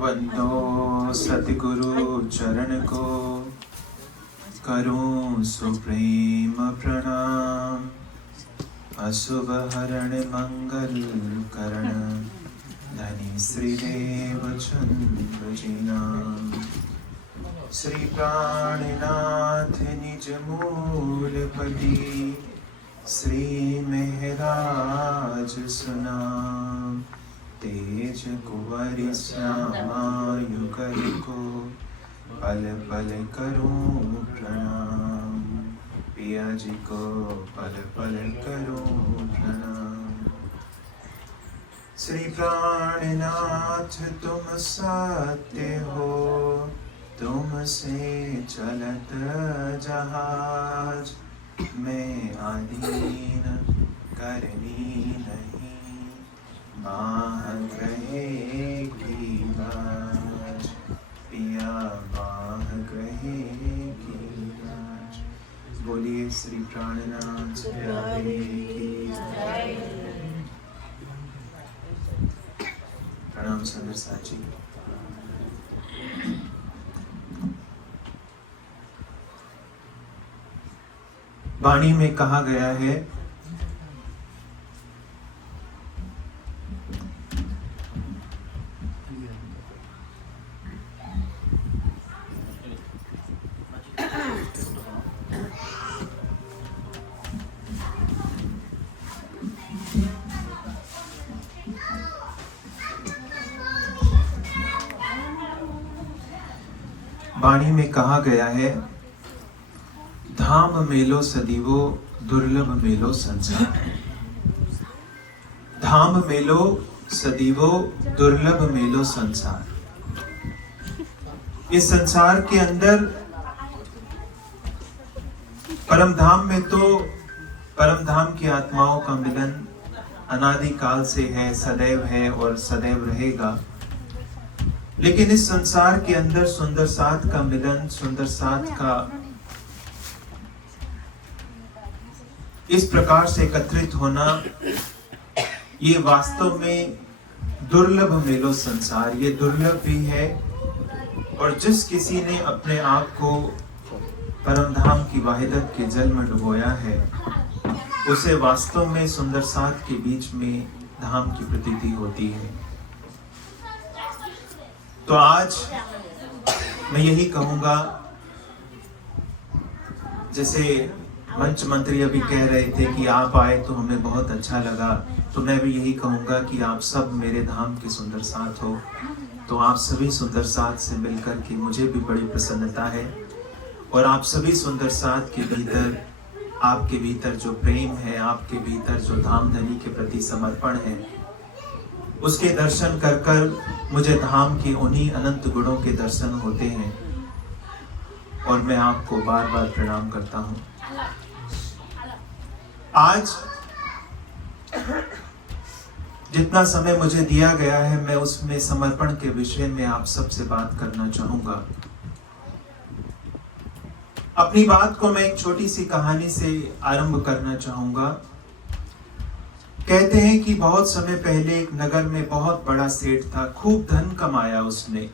वंदो सतगुरु चरण को, करूं सुप्रेम प्रणाम। अशुभ हरण मंगल करण, धनी श्रीदेव चंद्र जी नाम। श्री प्राणनाथ निज मूलपति, श्री महराज सुनाम। तेज कुंवर श्यामायुकर को, पल पल करूं प्रणाम। पिया जी को पल पल करूं प्रणाम। श्री प्राणनाथ तुम सत्य हो, तुमसे चलत जहाज। मैं आधीन करनी नहीं, बाह ग्रहेगी लाज। पिया बाह ग्रहेगी लाज। बोलिए श्री प्राणनाथ प्यारे की जय। प्रणाम सुंदर साची। वाणी में कहा गया है, वाणी में कहा गया है, धाम मेलो सदीवो दुर्लभ मेलो संसार। धाम मेलो सदीवो दुर्लभ मेलो संसार। इस संसार के अंदर परम धाम में तो परम धाम की आत्माओं का मिलन अनादि काल से है, सदैव है और सदैव रहेगा। लेकिन इस संसार के अंदर सुंदर साथ का मिलन, सुंदर साथ का इस प्रकार से एकत्रित होना, ये वास्तव में दुर्लभ मेलो संसार, ये दुर्लभ भी है। और जिस किसी ने अपने आप को परम धाम की वाहिदत के जल में डुबोया है, उसे वास्तव में सुंदर साथ के बीच में धाम की प्रतीति होती है। तो आज मैं यही कहूंगा, जैसे मंच मंत्री अभी कह रहे थे कि आप आए तो हमें बहुत अच्छा लगा, तो मैं भी यही कहूंगा कि आप सब मेरे धाम के सुंदर साथ हो। तो आप सभी सुंदर साथ से मिलकर के मुझे भी बड़ी प्रसन्नता है। और आप सभी सुंदर साथ के भीतर, आपके भीतर जो प्रेम है, आपके भीतर जो धामधनी के प्रति समर्पण है, उसके दर्शन कर कर मुझे धाम के उन्हीं अनंत गुणों के दर्शन होते हैं। और मैं आपको बार बार प्रणाम करता हूँ। आज जितना समय मुझे दिया गया है, मैं उसमें समर्पण के विषय में आप सबसे बात करना चाहूंगा। अपनी बात को मैं एक छोटी सी कहानी से आरंभ करना चाहूंगा। कहते हैं कि बहुत समय पहले एक नगर में बहुत बड़ा सेठ था, खूब धन कमाया उसने,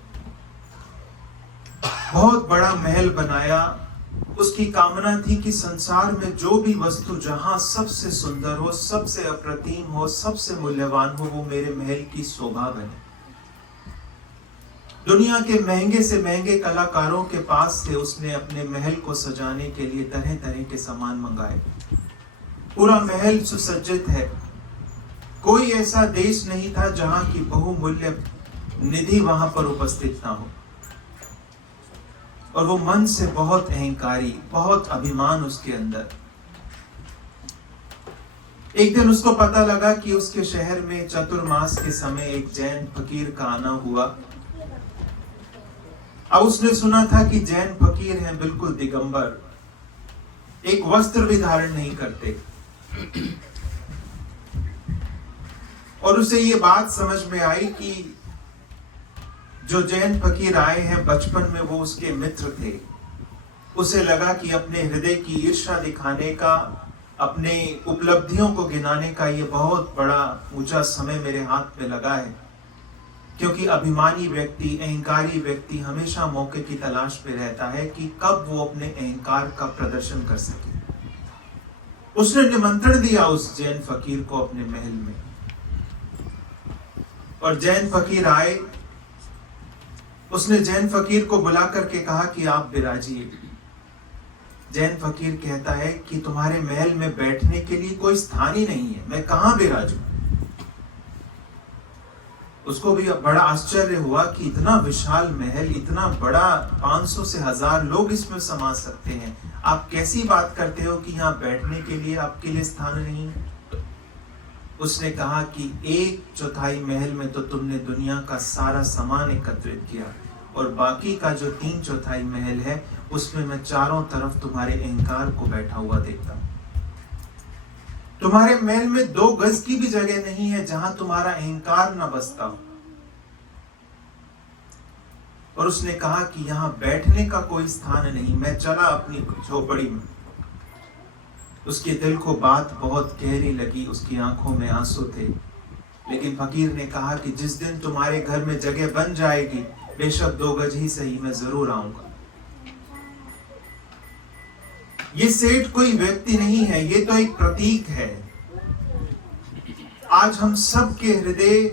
बहुत बड़ा महल बनाया। उसकी कामना थी कि संसार में जो भी वस्तु जहां सबसे सुंदर हो, सबसे अप्रतिम हो, सबसे मूल्यवान हो, वो मेरे महल की शोभा बने। दुनिया के महंगे से महंगे कलाकारों के पास से उसने अपने महल को सजाने के लिए तरह तरह के सामान मंगाए। पूरा महल सुसज्जित है। कोई ऐसा देश नहीं था जहां की बहुमूल्य निधि वहां पर उपस्थित ना हो। और वो मन से बहुत अहंकारी, बहुत अभिमान उसके अंदर। एक दिन उसको पता लगा कि उसके शहर में चतुर्मास के समय एक जैन फकीर का आना हुआ। अब उसने सुना था कि जैन फकीर हैं बिल्कुल दिगंबर, एक वस्त्र भी धारण नहीं करते। और उसे ये बात समझ में आई कि जो जैन फकीर आए हैं, बचपन में वो उसके मित्र थे। उसे लगा कि अपने हृदय की ईर्ष्या दिखाने का, अपने उपलब्धियों को गिनाने का ये बहुत बड़ा ऊंचा समय मेरे हाथ में लगा है। क्योंकि अभिमानी व्यक्ति, अहंकारी व्यक्ति हमेशा मौके की तलाश पे रहता है कि कब वो अपने अहंकार का प्रदर्शन कर सके। उसने निमंत्रण दिया उस जैन फकीर को अपने महल में, और जैन फकीर आए। उसने जैन फकीर को बुला करके कहा कि आप विराजिए। जैन फकीर कहता है कि तुम्हारे महल में बैठने के लिए कोई स्थान ही नहीं है, मैं कहां विराजूं। उसको भी बड़ा आश्चर्य हुआ कि इतना विशाल महल, इतना बड़ा, 500 से 1000 लोग इसमें समा सकते हैं, आप कैसी बात करते हो कि यहाँ बैठने के लिए आपके लिए स्थान नहीं है। उसने कहा कि 1/4 महल में तो तुमने दुनिया का सारा सामान एकत्रित किया, और बाकी का जो 3/4 महल है उसमें मैं चारों तरफ तुम्हारे अहंकार को बैठा हुआ देखता हूं। तुम्हारे महल में 2 गज की भी जगह नहीं है जहां तुम्हारा अहंकार न बसता हो। और उसने कहा कि यहां बैठने का कोई स्थान नहीं। मैं चला अपनी झोपड़ी में। उसके दिल को बात बहुत गहरी लगी, उसकी आंखों में आंसू थे। लेकिन फकीर ने कहा कि जिस दिन तुम्हारे घर में जगह बन जाएगी, बेशक 2 गज ही सही, मैं जरूर आऊंगा। ये सेठ कोई व्यक्ति नहीं है, ये तो एक प्रतीक है। आज हम सब के हृदय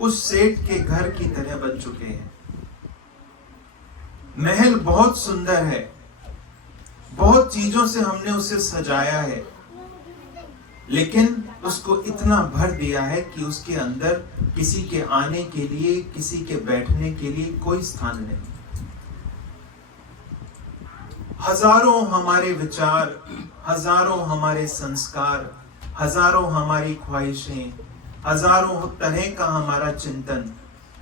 उस सेठ के घर की तरह बन चुके हैं। महल बहुत सुंदर है, बहुत चीजों से हमने उसे सजाया है, लेकिन उसको इतना भर दिया है कि उसके अंदर किसी के आने के लिए, किसी के बैठने के लिए कोई स्थान नहीं। हजारों हमारे विचार, हजारों हमारे संस्कार, हजारों हमारी ख्वाहिशें, हजारों तरह का हमारा चिंतन,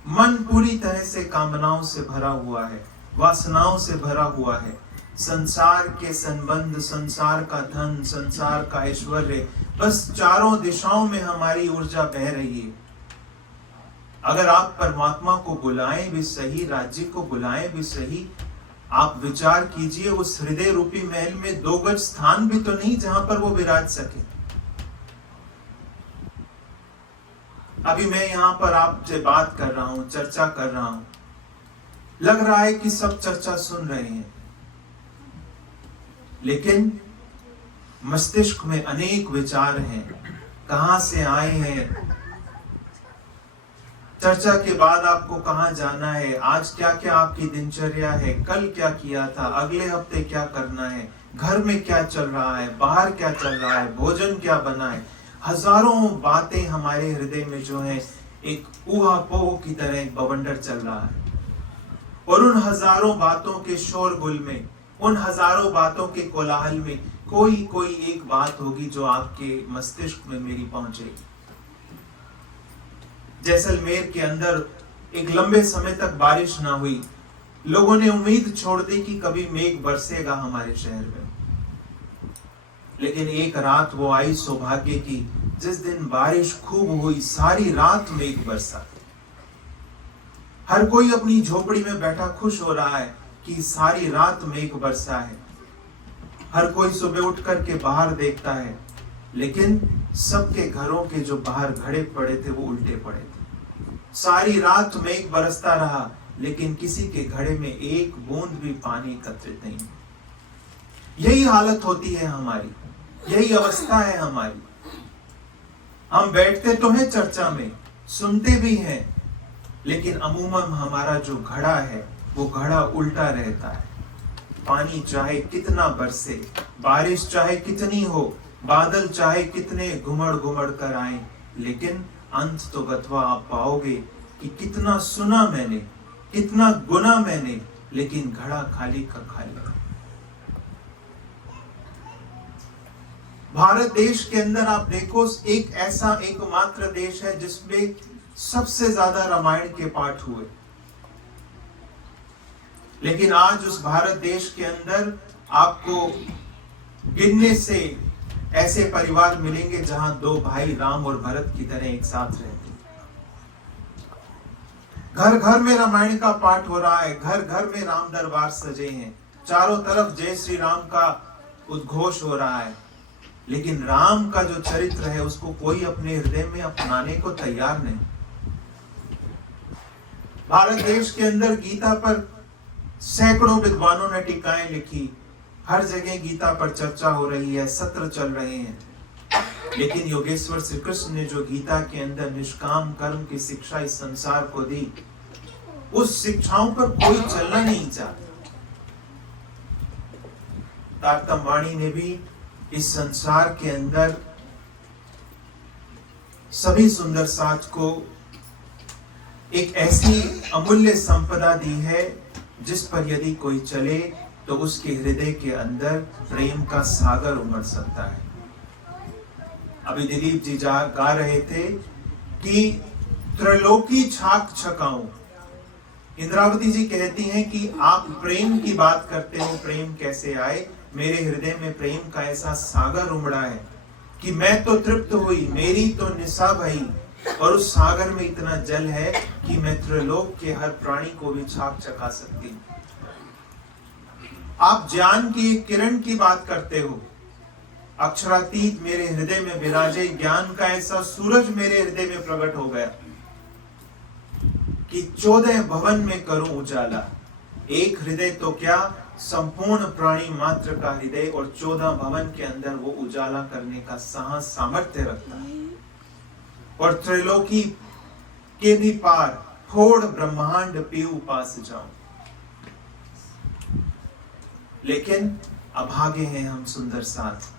मन पूरी तरह से कामनाओं से भरा हुआ है, वासनाओं से भरा हुआ है। संसार के संबंध, संसार का धन, संसार का ऐश्वर्य, बस चारों दिशाओं में हमारी ऊर्जा बह रही है। अगर आप परमात्मा को बुलाएं भी सही, राज्य को बुलाएं भी सही, आप विचार कीजिए उस हृदय रूपी महल में 2 गज स्थान भी तो नहीं जहां पर वो विराज सके। अभी मैं यहां पर आपसे बात कर रहा हूं, चर्चा कर रहा हूं, लग रहा है कि सब चर्चा सुन रहे हैं, लेकिन मस्तिष्क में अनेक विचार हैं, कहां से आए हैं, चर्चा के बाद आपको कहां जाना है, आज क्या क्या आपकी दिनचर्या है, कल क्या किया था, अगले हफ्ते क्या करना है, घर में क्या चल रहा है, बाहर क्या चल रहा है, भोजन क्या बना है। हजारों बातें हमारे हृदय में जो है एक ऊहापोह की तरह एक बवंडर चल रहा है। और उन हजारों बातों के शोरगुल में, उन हजारों बातों के कोलाहल में कोई एक बात होगी जो आपके मस्तिष्क में मेरी पहुंचेगी। जैसलमेर के अंदर एक लंबे समय तक बारिश ना हुई, लोगों ने उम्मीद छोड़ दी कि कभी मेघ बरसेगा हमारे शहर में। लेकिन एक रात वो आई सौभाग्य की, जिस दिन बारिश खूब हुई, सारी रात मेघ बरसा। हर कोई अपनी झोपड़ी में बैठा खुश हो रहा है कि सारी रात मेघ बरसा है। हर कोई सुबह उठ करके बाहर देखता है, लेकिन सबके घरों के जो बाहर घड़े पड़े थे वो उल्टे पड़े थे। सारी रात मेघ बरसता रहा, लेकिन किसी के घड़े में एक बूंद भी पानी एकत्रित नहीं। यही हालत होती है हमारी, यही अवस्था है हमारी। हम बैठते तो हैं चर्चा में, सुनते भी हैं, लेकिन अमूमन हमारा जो घड़ा है वो घड़ा उल्टा रहता है। पानी चाहे कितना बरसे, बारिश चाहे कितनी हो, बादल चाहे कितने घुमड़ घुमड़ कर आए, लेकिन अंत तो गत्वा आप पाओगे कि कितना सुना मैंने, कितना गुना मैंने, लेकिन घड़ा खाली का खाली। भारत देश के अंदर आप देखो, एक ऐसा एकमात्र देश है जिसमें सबसे ज्यादा रामायण के पाठ हुए, लेकिन आज उस भारत देश के अंदर आपको गिनने से ऐसे परिवार मिलेंगे जहां 2 भाई राम और भरत की तरह एक साथ रहते। घर घर में रामायण का पाठ हो रहा है, घर घर में राम दरबार सजे हैं, चारों तरफ जय श्री राम का उद्घोष हो रहा है, लेकिन राम का जो चरित्र है उसको कोई अपने हृदय में अपनाने को तैयार नहीं। भारत देश के अंदर गीता पर सैकड़ों विद्वानों ने टीकाएं लिखी, हर जगह गीता पर चर्चा हो रही है, सत्र चल रहे हैं। लेकिन योगेश्वर श्री कृष्ण ने जो गीता के अंदर निष्काम कर्म की शिक्षा इस संसार को दी, उस शिक्षाओं पर कोई चलना नहीं चाहता। तारतम वाणी ने भी इस संसार के अंदर सभी सुंदर साथ को एक ऐसी अमूल्य संपदा दी है जिस पर यदि कोई चले तो उसके हृदय के अंदर प्रेम का सागर उमड़ सकता है। अभी दिलीप जी गा रहे थे कि त्रैलोकी छाक छकाऊं। इंद्रावती जी कहती हैं कि आप प्रेम की बात करते हो, प्रेम कैसे आए? मेरे हृदय में प्रेम का ऐसा सागर उमड़ा है कि मैं तो तृप्त हुई, मेरी तो निशा भई, और उस सागर में इतना जल है कि मैं त्रिलोक के हर प्राणी को भी छाक छका सकती हूँ। आप ज्ञान की एक किरण की बात करते हो, अक्षरातीत मेरे हृदय में विराजे, ज्ञान का ऐसा सूरज मेरे हृदय में प्रकट हो गया कि 14 भवन में करूं उजाला। एक हृदय तो क्या, संपूर्ण प्राणी मात्र का हृदय, और 14 भवन के अंदर वो उजाला करने का साहस सामर्थ्य रखता है। और त्रिलोकी के भी पार थोड़ ब्रह्मांड पीऊ पास जाऊं। लेकिन अभागे हैं हम सुंदर साथ,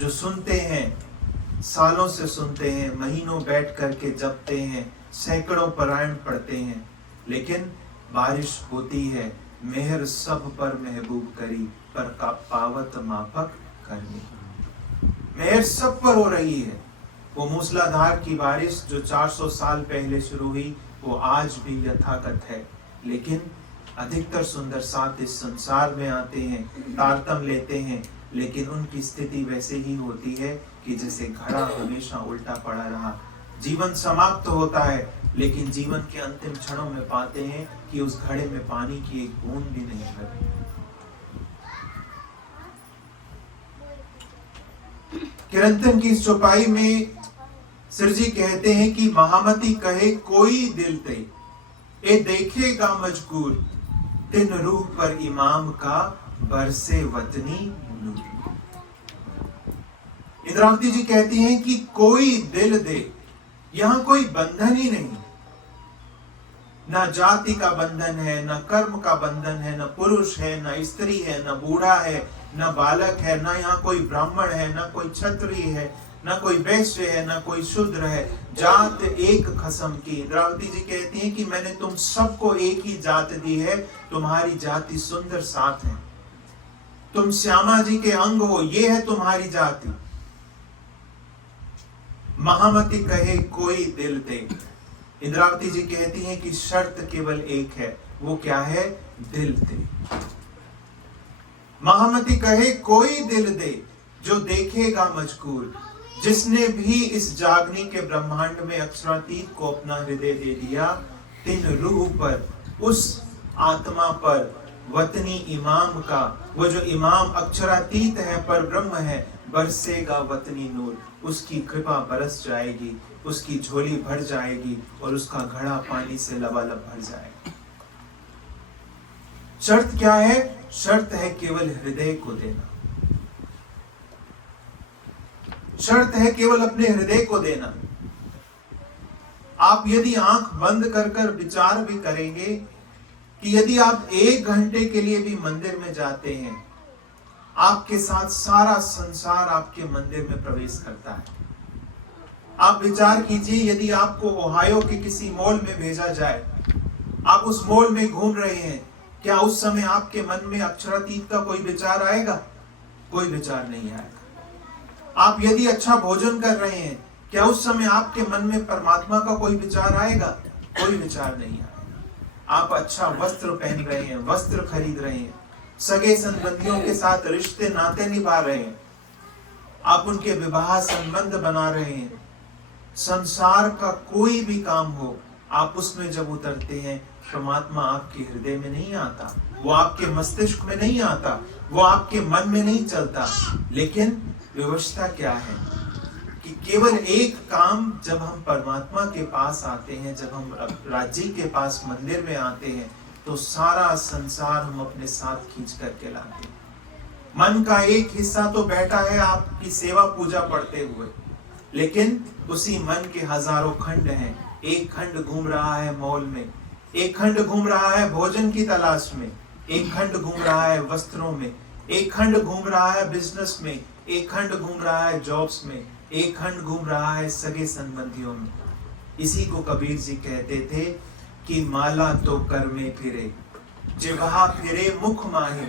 जो सुनते हैं, सालों से सुनते हैं, महीनों बैठ करके जपते हैं, सैकड़ों पारायण पढ़ते हैं, लेकिन बारिश होती है, मेहर सब पर महबूब करी, पर का पावत मापक करनी। मेहर सब पर हो रही है। वो मूसलाधार की बारिश जो 400 साल पहले शुरू हुई, वो आज भी यथाकथ है। लेकिन अधिकतर सुंदर साथ इस संसार में आते हैं, तारतम लेते हैं, लेकिन उनकी स्थिति वैसे ही होती है कि जैसे घड़ा हमेशा उल्टा पड़ा रहा। जीवन समाप्त होता है, लेकिन जीवन के अंतिम क्षणों में पाते हैं कि उस घड़े में पानी की एक बूंद भी नहीं लगी। कीर्तन की चौपाई में सिर जी कहते हैं कि महामती कहे कोई दिल ते, ए देखेगा मजकूर, तिन रूह पर इमाम का बरसे वतनी नूर। इंद्रावती जी कहती हैं कि कोई दिल दे, यहां कोई बंधन ही नहीं, ना जाति का बंधन है, ना कर्म का बंधन है, ना पुरुष है, ना स्त्री है, ना बूढ़ा है, ना बालक है, ना यहाँ कोई ब्राह्मण है, ना कोई क्षत्रिय है, ना कोई वैश्य है, ना कोई शूद्र है, जात एक खसम की। इंद्रावती जी कहती हैं कि मैंने तुम सबको एक ही जात दी है, तुम्हारी जाति सुंदर साथ है, तुम श्यामा जी के अंग हो, ये है तुम्हारी जाति। महामती कहे कोई दिल दे। इंद्रावती जी कहती हैं कि शर्त केवल एक है, वो क्या है? दिल दे। महामती कहे कोई दिल दे, जो देखेगा मजकूर। जिसने भी इस जागनी के ब्रह्मांड में अक्षरातीत को अपना हृदय दे दिया, तिन रूह पर, उस आत्मा पर, वतनी इमाम का, वो जो इमाम अक्षरातीत है, पर ब्रह्म है, बरसेगा वतनी नूर। उसकी कृपा बरस जाएगी, उसकी झोली भर जाएगी, और उसका घड़ा पानी से लबालब भर जाएगा। शर्त क्या है? शर्त है केवल हृदय को देना, शर्त है केवल अपने हृदय को देना। आप यदि आंख बंद कर कर विचार भी करेंगे कि यदि आप 1 घंटे के लिए भी मंदिर में जाते हैं, आपके साथ सारा संसार आपके मंदिर में प्रवेश करता है। आप विचार कीजिए, यदि आपको ओहायो के किसी मॉल में भेजा जाए, आप उस मॉल में घूम रहे हैं, क्या उस समय आपके मन में अक्षरातीत का कोई विचार आएगा? कोई विचार नहीं आएगा। आप यदि अच्छा भोजन कर रहे हैं, क्या उस समय आपके मन में परमात्मा का कोई विचार आएगा? कोई विचार नहीं आएगा। आप अच्छा वस्त्र पहन रहे हैं, वस्त्र खरीद रहे हैं, सगे संबंधियों के साथ रिश्ते नाते निभा रहे हैं, आप उनके विवाह संबंध बना रहे हैं। संसार का कोई भी काम हो, आप उसमें जब उतरते हैं, परमात्मा आपके हृदय में नहीं आता, वो आपके मस्तिष्क में नहीं आता, वो आपके मन में नहीं चलता। लेकिन व्यवस्था क्या है कि केवल एक काम, जब हम परमात्मा के पास आते हैं, जब हम राज्य के पास मंदिर में आते हैं, तो सारा संसार हम अपने साथ खींच करके लाते हैं। मन का एक हिस्सा तो बैठा है आपकी सेवा पूजा पढ़ते हुए, लेकिन उसी मन के हजारों खंड हैं। एक खंड घूम रहा है मॉल में, एक खंड घूम रहा है भोजन की तलाश में, एक खंड घूम रहा है वस्त्रों में, एक खंड घूम रहा है बिजनेस में, एक खंड घूम रहा है जॉब्स में, एक खंड घूम रहा है सगे संबंधियों में। इसी को कबीर जी कहते थे कि माला तो कर में फिरे, जिह्वा फिरे मुख माहे,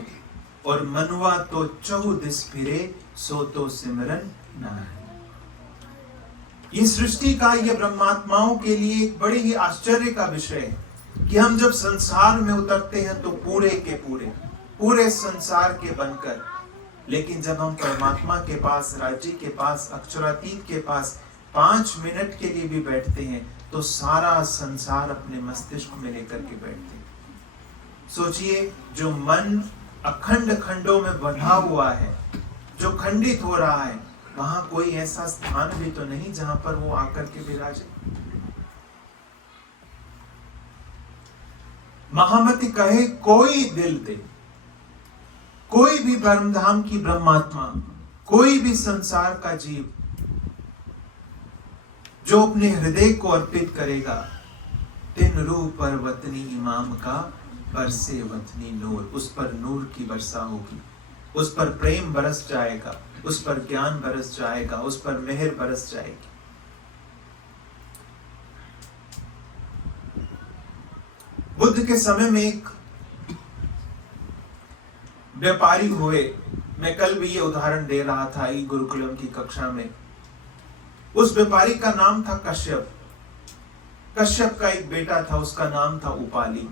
और मनुआ तो चहु दिस फिरे, सो तो सिमरन नाहि। ये सृष्टि का, ये ब्रह्मात्माओं के लिए एक बड़े ही आश्चर्य का विषय है कि हम जब संसार में उतरते हैं तो पूरे के पूरे संसार के बनकर, लेकिन जब हम परमात्मा के पास, राज्य के पास, अक्षरातीत के पास 5 मिनट के लिए भी बैठते हैं तो सारा संसार अपने मस्तिष्क में लेकर के बैठते हैं। सोचिए, जो मन अखंड खंडों में बंधा हुआ है, जो खंडित हो रहा है, वहां कोई ऐसा स्थान भी तो नहीं जहां पर वो आकर के विराजे। महामति कहे कोई दिल दे, कोई भी परमधाम की ब्रह्मात्मा, कोई भी संसार का जीव जो अपने हृदय को अर्पित करेगा, तिन रूह पर वतनी इमाम का बरसे वतनी नूर, उस पर नूर की वर्षा होगी, उस पर प्रेम बरस जाएगा, उस पर ज्ञान बरस जाएगा, उस पर मेहर बरस जाएगी। बुद्ध के समय में एक व्यापारी हुए। मैं कल भी ये उदाहरण दे रहा था ई गुरुकुलम की कक्षा में। उस व्यापारी का नाम था कश्यप। कश्यप का एक बेटा था, उसका नाम था उपाली।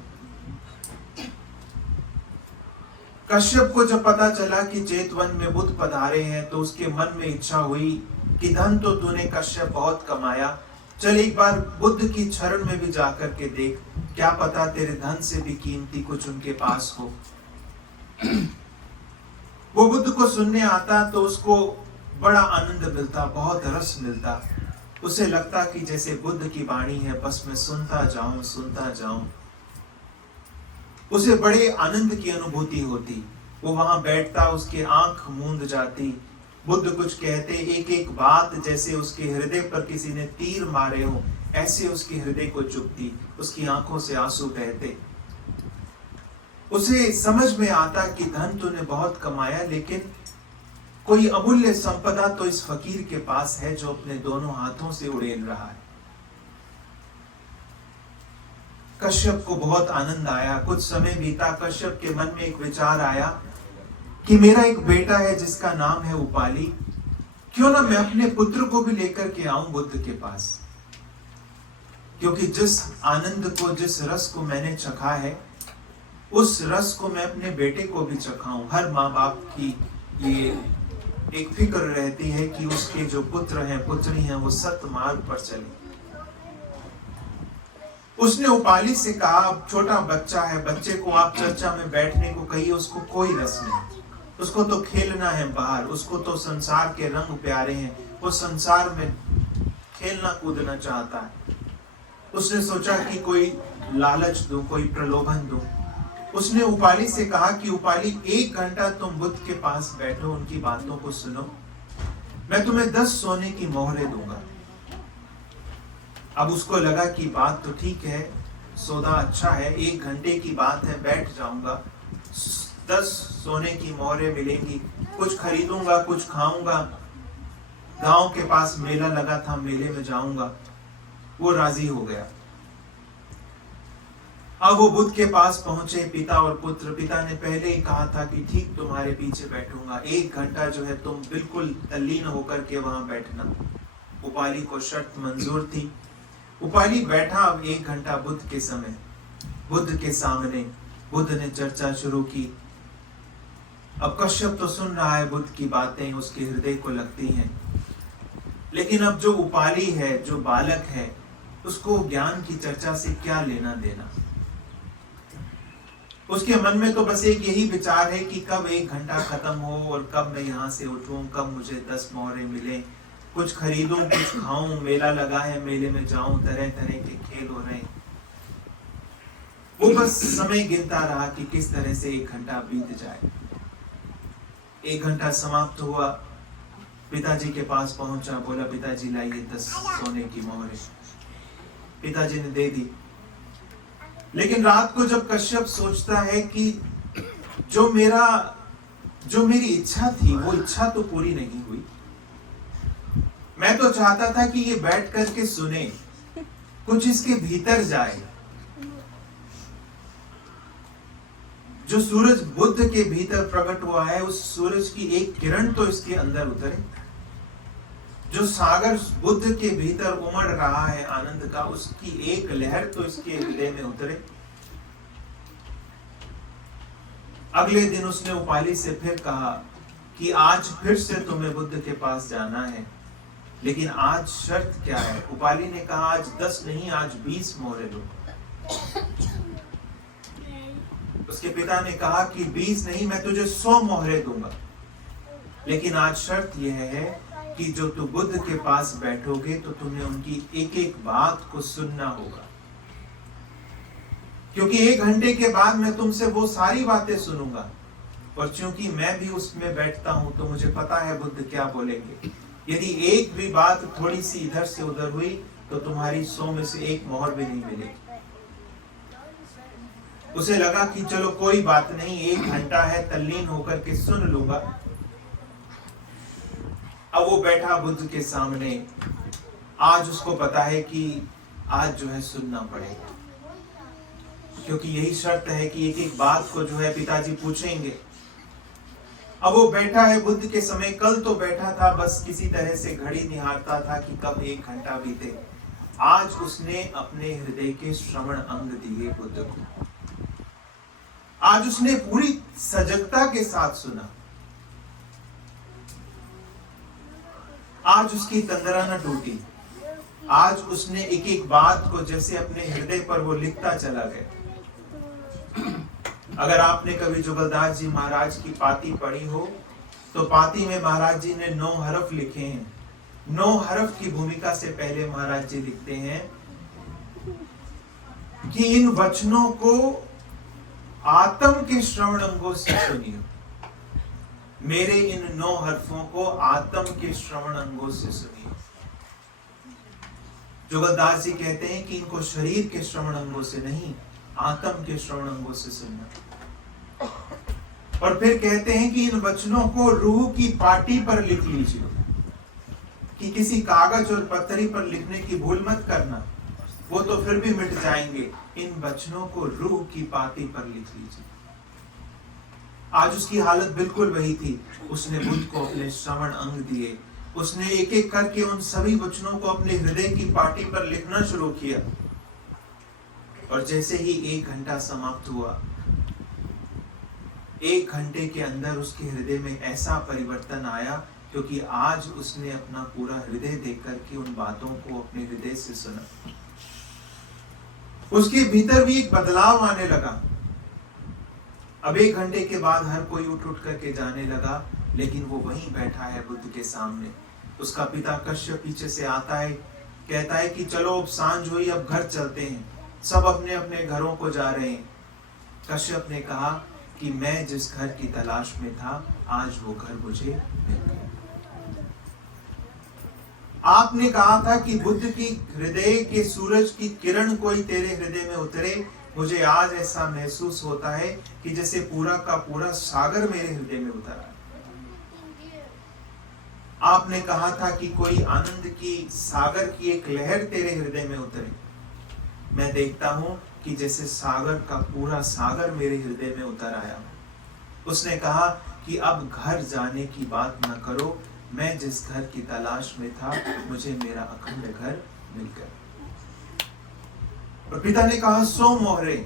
कश्यप को जब पता चला कि चेतवन में बुद्ध पधारे हैं तो उसके मन में इच्छा हुई कि धन तो तूने कश्यप बहुत कमाया, चल एक बार बुद्ध की शरण में भी जाकर के देख, क्या पता तेरे धन से भी कीमती कुछ उनके पास हो। वो बुद्ध को सुनने आता तो उसको बड़ा आनंद मिलता, बहुत रस मिलता। उसे लगता कि जैसे बुद्ध की वाणी है, बस मैं सुनता जाऊं। उसे बड़े आनंद की अनुभूति होती। वो वहां बैठता, उसकी आंख मूंद जाती। बुद्ध कुछ कहते, एक एक बात जैसे उसके हृदय पर किसी ने तीर मारे हो, ऐसे उसके हृदय को चुभती। उसकी आंखों से आंसू बहते। उसे समझ में आता कि धन तूने बहुत कमाया, लेकिन कोई अमूल्य संपदा तो इस फकीर के पास है जो अपने दोनों हाथों से उड़ेल रहा है। कश्यप को बहुत आनंद आया। कुछ समय बीता, कश्यप के मन में एक विचार आया कि मेरा एक बेटा है जिसका नाम है उपाली, क्यों ना मैं अपने पुत्र को भी लेकर के आऊं बुद्ध के पास, क्योंकि जिस आनंद को, जिस रस को मैंने चखा है, उस रस को मैं अपने बेटे को भी चखाऊं। हर माँ बाप की ये एक फिक्र रहती है कि उसके जो पुत्र हैं, पुत्री हैं, वो सत्य मार्ग पर चले। उसने उपाली से कहा, अब छोटा बच्चा है, बच्चे को आप चर्चा में बैठने को कहिए, उसको कोई रस नहीं, उसको तो खेलना है बाहर, उसको तो संसार के रंग प्यारे हैं, वो संसार में खेलना कूदना चाहता है। उसने सोचा कि कोई लालच दूं, कोई प्रलोभन दूं। उसने उपाली से कहा कि उपाली 1 घंटा तुम बुद्ध के पास बैठो, उनकी बातों को सुनो, मैं तुम्हें 10 सोने की मोहरें दूंगा। अब उसको लगा कि बात तो ठीक है, सौदा अच्छा है, 1 घंटे की बात है, बैठ जाऊंगा, 10 सोने की मोहरें मिलेंगी, कुछ खरीदूंगा, कुछ खाऊंगा, गांव के पास मेला लगा था, मेले में जाऊंगा। वो राजी हो गया। अब वो बुद्ध के पास पहुंचे, पिता और पुत्र। पिता ने पहले ही कहा था कि ठीक तुम्हारे पीछे बैठूंगा, 1 घंटा जो है तुम बिल्कुल तल्लीन होकर के वहां बैठना। उपाली को शर्त मंजूर थी। उपाली बैठा 1 घंटा बुद्ध के समय, बुद्ध के सामने। बुद्ध ने चर्चा शुरू की। अब कश्यप तो सुन रहा है बुद्ध की बातें, उसके हृदय को लगती हैं, लेकिन अब जो उपाली है, जो बालक है, उसको ज्ञान की चर्चा से क्या लेना देना। उसके मन में तो बस एक यही विचार है कि कब 1 घंटा खत्म हो और कब मैं यहाँ से उठूं, कब मुझे 10 मोहरें मिले, कुछ खरीदूं, कुछ खाऊं, मेला लगा है, मेले में जाऊं, तरह तरह के खेल हो रहे हैं। वो बस समय गिनता रहा कि किस तरह से 1 घंटा बीत जाए। 1 घंटा समाप्त हुआ, पिताजी के पास पहुंचा, बोला पिताजी लाइए 10 सोने की मोहरें। पिताजी ने दे दी। लेकिन रात को जब कश्यप सोचता है कि जो मेरी इच्छा थी वो इच्छा तो पूरी नहीं हुई। मैं तो चाहता था कि ये बैठ करके सुने, कुछ इसके भीतर जाए। जो सूरज बुद्ध के भीतर प्रकट हुआ है, उस सूरज की एक किरण तो इसके अंदर उतरे। जो सागर बुद्ध के भीतर उमड़ रहा है आनंद का, उसकी एक लहर तो इसके हृदय में उतरे। अगले दिन उसने उपाली से फिर कहा कि आज फिर से तुम्हें बुद्ध के पास जाना है, लेकिन आज शर्त क्या है? उपाली ने कहा आज 10 नहीं, आज 20 मोहरें लो। उसके पिता ने कहा कि 20 नहीं, मैं तुझे 100 मोहरें दूंगा, लेकिन आज शर्त यह है कि जो तू बुद्ध के पास बैठोगे तो तुम्हें उनकी एक एक बात को सुनना होगा, क्योंकि 1 घंटे के बाद मैं तुमसे वो सारी बातें सुनूंगा। और चूंकि मैं भी उसमें बैठता हूं तो मुझे पता है बुद्ध क्या बोलेंगे। यदि एक भी बात थोड़ी सी इधर से उधर हुई तो तुम्हारी 100 में से 1 मोहर भी नहीं मिलेगी। उसे लगा कि चलो कोई बात नहीं, 1 घंटा है, तल्लीन होकर के सुन लूंगा। अब वो बैठा बुद्ध के सामने। आज उसको पता है कि आज जो है सुनना पड़ेगा, क्योंकि यही शर्त है कि एक एक बात को जो है पिताजी पूछेंगे। अब वो बैठा है बुद्ध के समय। कल तो बैठा था, बस किसी तरह से घड़ी निहारता था कि कब 1 घंटा बीते। आज उसने अपने हृदय के श्रवण अंग दिए बुद्ध को। आज उसने पूरी सजगता के साथ सुना। आज उसकी तंद्रा न टूटी। आज उसने एक एक बात को जैसे अपने हृदय पर वो लिखता चला गया। अगर आपने कभी जुगलदास जी महाराज की पाती पढ़ी हो तो पाती में महाराज जी ने 9 हरफ लिखे हैं। 9 हरफ की भूमिका से पहले महाराज जी लिखते हैं कि इन वचनों को आत्म के श्रवण अंगों से सुनिए। मेरे इन 9 हरफों को आत्म के श्रवण अंगों से सुनिए। जुगलदास जी कहते हैं कि इनको शरीर के श्रवण अंगों से नहीं, आत्म के श्रवण अंगों से सुनना। और फिर कहते हैं कि इन वचनों को रूह की पाटी पर लिख लीजिए, कि किसी कागज और पत्थरी पर लिखने की भूल मत करना, वो तो फिर भी मिट जाएंगे। इन वचनों को रूह की पाटी पर लिख लीजिए। आज उसकी हालत बिल्कुल वही थी। उसने बुद्ध को अपने श्रवण अंग दिए। उसने एक एक करके उन सभी वचनों को अपने हृदय की पाटी पर लिखना शुरू किया। और जैसे ही 1 घंटा समाप्त हुआ, 1 घंटे के अंदर उसके हृदय में ऐसा परिवर्तन आया, क्योंकि आज उसने अपना पूरा हृदय देख करके उन बातों को अपने हृदय से सुना। उसके भीतर भी एक बदलाव आने लगा। अब 1 घंटे के बाद हर कोई उठ करके जाने लगा, लेकिन वो वहीं बैठा है बुद्ध के सामने। उसका पिता कश्यप पीछे से आता है, कहता है कि चलो अब सांझ हुई, अब घर चलते हैं। सब अपने अपने घरों को जा रहे हैं। कश्यप ने कहा कि मैं जिस घर की तलाश में था, आज वो घर मुझे मिल गया। आपने कहा था कि बुद्ध की हृदय के सूरज की किरण कोई तेरे हृदय में उतरे। मुझे आज ऐसा महसूस होता है कि जैसे पूरा का पूरा सागर मेरे हृदय में उतरा। आपने कहा था कि कोई आनंद की सागर की एक लहर तेरे हृदय में उतरे। मैं देखता हूं कि जैसे सागर का पूरा सागर मेरे हृदय में उतर आया। उसने कहा कि अब घर जाने की बात न करो, मैं जिस घर की तलाश में था, मुझे मेरा अखंड घर मिल गया। और पिता ने कहा 100 मोहरें।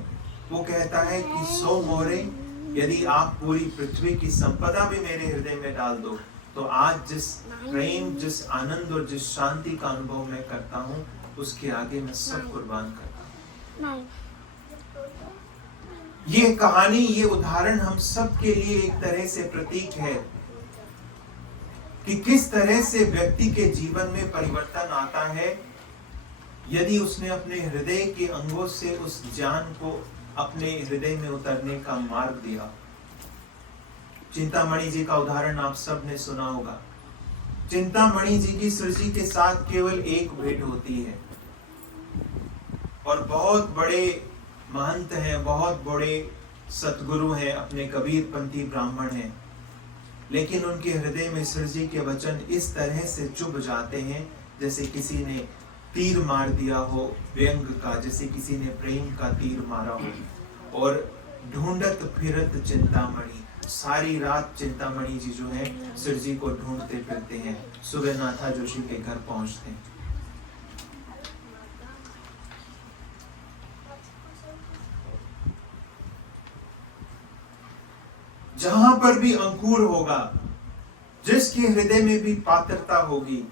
वो कहता है कि 100 मोहरें, यदि आप पूरी पृथ्वी की संपदा भी मेरे हृदय में डाल दो, तो आज जिस प्रेम, जिस आनंद और जिस शांति का अनुभव मैं करता हूँ, उसके आगे मैं सब कुर्बान करता हूँ। ये कहानी, ये उदाहरण हम सब के लिए एक तरह से प्रतीक है कि किस तरह से व्यक्ति के जीवन में परिवर्तन आता है यदि उसने अपने हृदय के अंगों से उस ज्ञान को अपने हृदय में उतरने का मार्ग दिया। चिंतामणि जी का उदाहरण आप सब ने सुना होगा। चिंतामणि जी की सृष्टि के साथ केवल एक भेंट होती है और बहुत बड़े महंत हैं, बहुत बड़े सतगुरु हैं, अपने कबीरपंथी ब्राह्मण हैं, लेकिन उनके हृदय में सृष्टि के वचन इस तरह से चुभ जाते हैं जैसे किसी ने तीर मार दिया हो व्यंग का, जैसे किसी ने प्रेम का तीर मारा हो। और ढूंढत फिरत चिंतामणि, सारी रात चिंतामणि जी जो है सृष्टि को ढूंढते फिरते हैं, सुबह नाथा जोशी के घर पहुंचते हैं। जहां पर भी अंकुर होगा, जिसके हृदय में भी पात्रता होगी,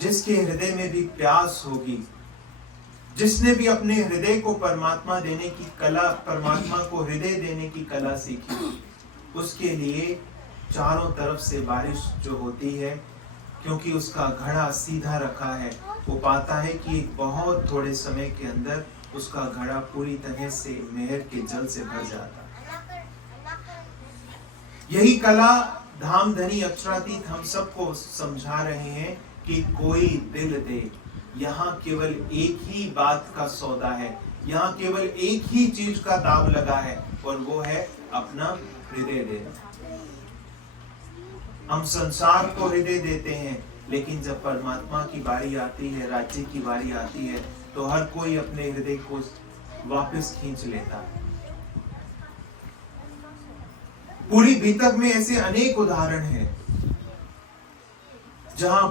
जिसके हृदय में भी प्यास होगी, जिसने भी अपने हृदय को परमात्मा देने की कला, परमात्मा को हृदय देने की कला सीखी, उसके लिए चारों तरफ से बारिश जो होती है, क्योंकि उसका घड़ा सीधा रखा है, वो पाता है कि बहुत थोड़े समय के अंदर उसका घड़ा पूरी तरह से मेहर के जल से भर जाता है। यही कला धामधनी अक्षरातीत हम सबको समझा रहे हैं कि कोई दिल दे। यहाँ केवल एक ही बात का सौदा है, यहाँ केवल एक ही चीज का दाव लगा है, और वो है अपना हृदय देना। हम संसार को हृदय देते हैं, लेकिन जब परमात्मा की बारी आती है, राज्य की बारी आती है, तो हर कोई अपने हृदय को वापस खींच लेता है। पूरी बीतक में ऐसे अनेक उदाहरण हैं जहां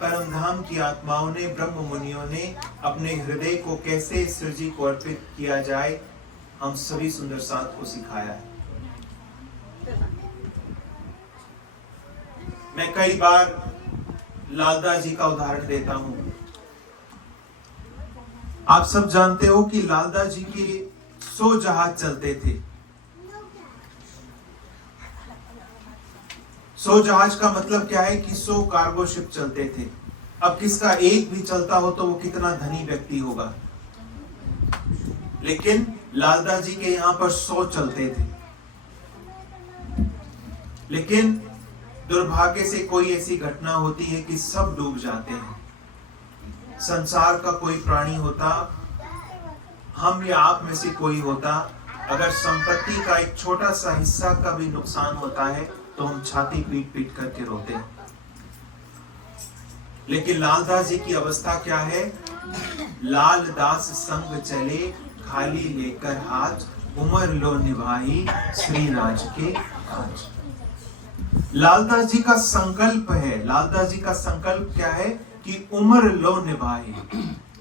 परमधाम की आत्माओं ने, ब्रह्म मुनियों ने अपने हृदय को कैसे सृष्टि को अर्पित किया जाए, हम सभी सुंदर साथ को सिखाया है। मैं कई बार लालदास जी का उदाहरण देता हूं। आप सब जानते हो कि लालदास जी के 100 जहाज चलते थे। 100 जहाज का मतलब क्या है कि 100 कार्गो शिप चलते थे। अब किसका एक भी चलता हो तो वो कितना धनी व्यक्ति होगा, लेकिन लालदास जी के यहां पर 100 चलते थे। लेकिन दुर्भाग्य से कोई ऐसी घटना होती है कि सब डूब जाते हैं। संसार का कोई प्राणी होता, हम या आप में से कोई होता, अगर संपत्ति का एक छोटा सा हिस्सा का भी नुकसान होता है तो हम छाती पीट पीट करके रोते हैं। लेकिन लालदास जी की अवस्था क्या है? लालदास संग चले खाली लेकर हाथ, उमर लो निभाई श्री राज के काज। लालदास जी का संकल्प है, लालदास जी का संकल्प क्या है कि उम्र लो निभाई,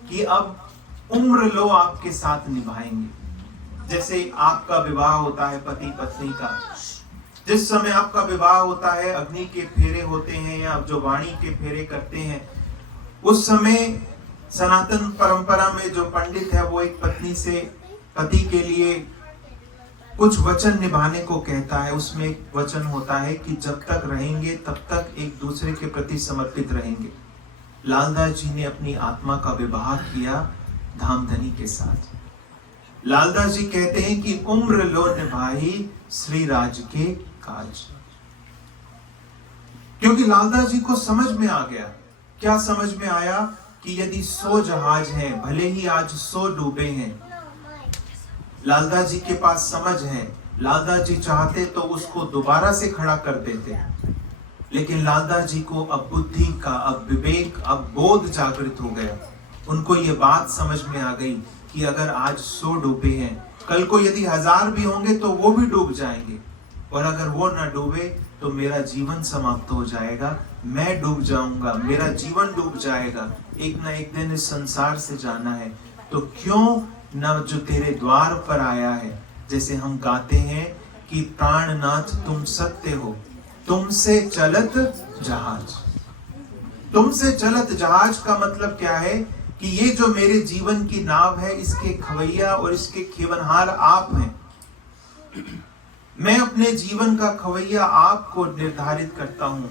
कि अब उम्र लो आपके साथ निभाएंगे। जैसे आपका विवाह होता है पति पत्नी का, जिस समय आपका विवाह होता है, अग्नि के फेरे होते हैं या जो वाणी के फेरे करते हैं, उस समय सनातन परंपरा में जो पंडित है वो एक पत्नी से पति के लिए कुछ वचन निभाने को कहता है। उसमें एक वचन होता है कि जब तक रहेंगे तब तक एक दूसरे के प्रति समर्पित रहेंगे। लालदास जी ने अपनी आत्मा का विवाह किया धामधनी के साथ। लालदास जी कहते हैं कि उम्र लो निभाई श्री राज के काज, क्योंकि लालदास जी को समझ में आ गया। क्या समझ में आया? कि यदि 100 जहाज हैं, भले ही आज 100 डूबे हैं, लालदास जी के पास समझ है। लालदास जी चाहते तो उसको दोबारा से खड़ा कर देते, लेकिन लालदास जी को अब बुद्धि का, अब विवेक, अब बोध जागृत हो गया। उनको ये बात समझ में आ गई कि अगर आज 100 डूबे हैं, कल को यदि 1000 भी होंगे तो वो भी डूब जाएंगे, और अगर वो ना डूबे तो मेरा जीवन समाप्त हो जाएगा, मैं डूब जाऊंगा, मेरा जीवन डूब जाएगा। एक ना एक दिन इस संसार से जाना है, तो क्यों न जो तेरे द्वार पर आया है, जैसे हम गाते हैं कि प्राणनाथ तुम सत्य हो, तुमसे चलत जहाज। तुमसे चलत जहाज का मतलब क्या है? कि ये जो मेरे जीवन की नाव है, इसके खवैया और इसके खेवनहार आप हैं। मैं अपने जीवन का खवैया आपको निर्धारित करता हूं।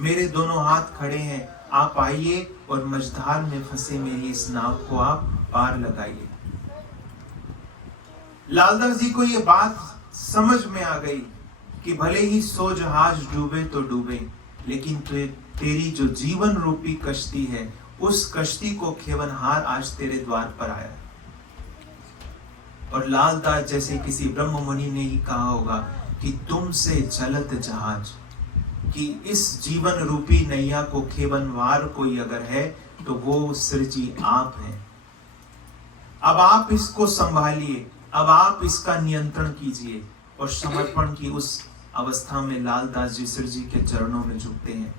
मेरे दोनों हाथ खड़े हैं, आप आइए और मझधार में फंसे मेरी इस नाव को आप पार लगाइए। लालदास जी को ये बात समझ में आ गई कि भले ही 100 जहाज डूबे तो डूबे, लेकिन तेरी जो जीवन रूपी कश्ती है, उस कश्ती को खेवनहार आज तेरे द्वार पर आया। और लालदास जैसे किसी ब्रह्म मुनि ने ही कहा होगा कि तुमसे चलत जहाज, कि इस जीवन रूपी नैया को खेवनहार कोई अगर है तो वो सृजी आप हैं। अब आप इसको संभालिए, अब आप इसका नियंत्रण कीजिए। और समर्पण की उस अवस्था में लालदास जी सिर जी के चरणों में झुकते हैं,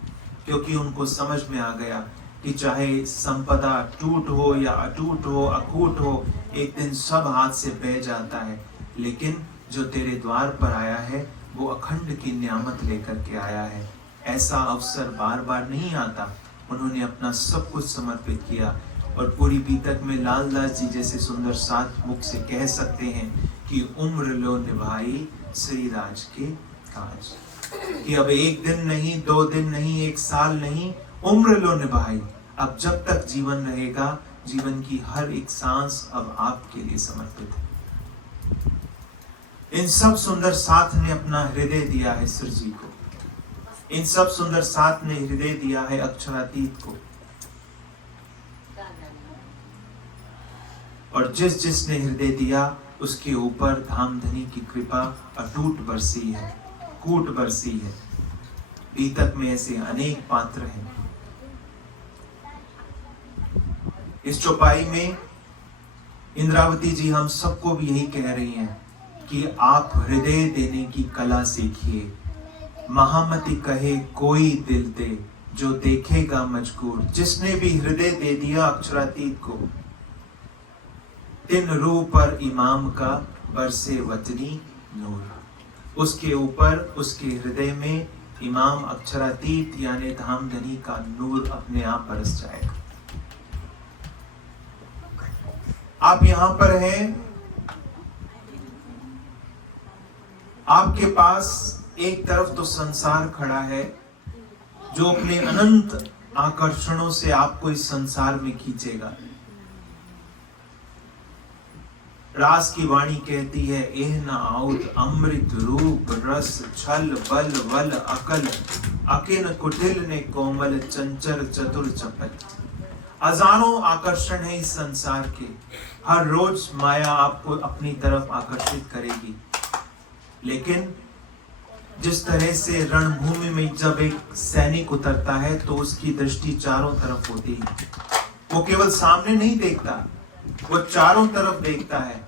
क्योंकि उनको समझ में आ गया कि चाहे संपदा टूट हो या अटूट हो, अकूट हो, एक दिन सब हाथ से बह जाता है, लेकिन जो तेरे द्वार पर आया है वो अखंड की नियामत लेकर के आया है। ऐसा अवसर बार बार नहीं आता। उन्होंने अपना सब कुछ समर्पित किया और पूरी बीतक में लालदास जी जैसे सुंदर साथ मुख से कह सकते हैं कि उम्र लो निभाई श्री राज के काज, कि अब एक दिन नहीं, 2 दिन नहीं, 1 साल नहीं, उम्र लो निभाई। अब जब तक जीवन रहेगा, जीवन की हर एक सांस अब आपके लिए समर्पित है। इन सब सुंदर साथ ने अपना हृदय दिया है सिर जी को, इन सब सुंदर साथ ने हृदय दिया है अक्षरातीत को। और जिस जिसने हृदय दिया उसके ऊपर धामधनी की कृपा अटूट बरसी है, कूट बरसी है। बीतक में ऐसे अनेक पात्र हैं। इस चौपाई में इंद्रावती जी हम सबको भी यही कह रही हैं कि आप हृदय देने की कला सीखिए। महामति कहे कोई दिल दे, जो देखेगा मजबूर। जिसने भी हृदय दे दिया अक्षरातीत को, तिन रूह पर इमाम का बरसे वतनी नूर। उसके ऊपर, उसके हृदय में इमाम अक्षरातीत यानी धामधनी का नूर अपने आप बरस जाएगा। आप यहां पर हैं, आपके पास एक तरफ तो संसार खड़ा है जो अपने अनंत आकर्षणों से आपको इस संसार में खींचेगा। रास की वाणी कहती है, एह न आउत अमृत रूप रस छल बल वल अकल, अकिन कुटिल ने कोमल चंचर चतुर चपल। हजारों आकर्षण है इस संसार के। हर रोज माया आपको अपनी तरफ आकर्षित करेगी, लेकिन जिस तरह से रणभूमि में जब एक सैनिक उतरता है तो उसकी दृष्टि चारों तरफ होती है। वो केवल सामने नहीं देखता, वो चारों तरफ देखता है।